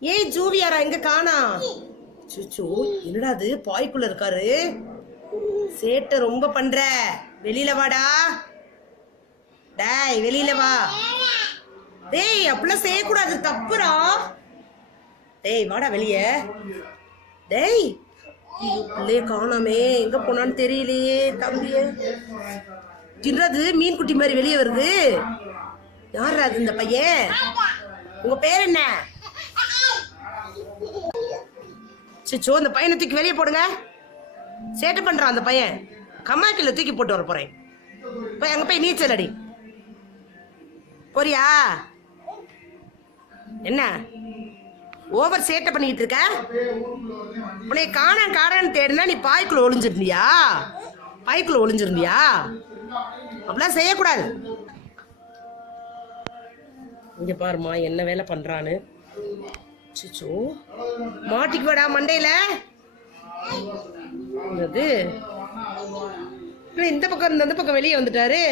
ஏய் ஜூவியாரா எங்க காணா? சுச்சோ, என்னடா அது பாய்க்குள்ள இருக்காரு. சேட்டை ரொம்ப பண்ற. வெளியில வாடா. டேய் வெளியில வா. டேய் அப்படிலாம் செய்யக்கூடாது, தப்புரா. டேய் வாடா வெளிய. டேய் பிள்ளைய காணாமே, எங்க போனான்னு தெரியலையே. தம்பிய சின்னது மீன் குட்டி மாதிரி வெளியே வருது. யாரா அது இந்த பையன்? உங்க பேர் என்ன? சிச்சோ, அந்த பையனை தூக்கி வெளியே போடுங்க. சேட்டை பண்றான் அந்த பையன். கம்மாக்கில தூக்கி போட்டு வர போறேன். போய் அங்க போய் நீச்சல் அடி. போறியா? என்ன ஓவர் சேட்டை பண்ணிக்கிட்டு இருக்க? உன்னை காணான்னு தேடுனா நீ பாய்க்குள்ள ஒளிஞ்சிருந்தியா? பாய்க்குள்ள ஒளிஞ்சிருந்தியா? அப்படிலாம் செய்யக்கூடாது. இங்க பாருமா என்ன வேலை பண்றான்னு. சிச்சோ, மாட்டிக்குவாடா மண்டையில. இந்த பக்கம் இருந்து அந்த பக்கம் வெளியே வந்துட்டாரு.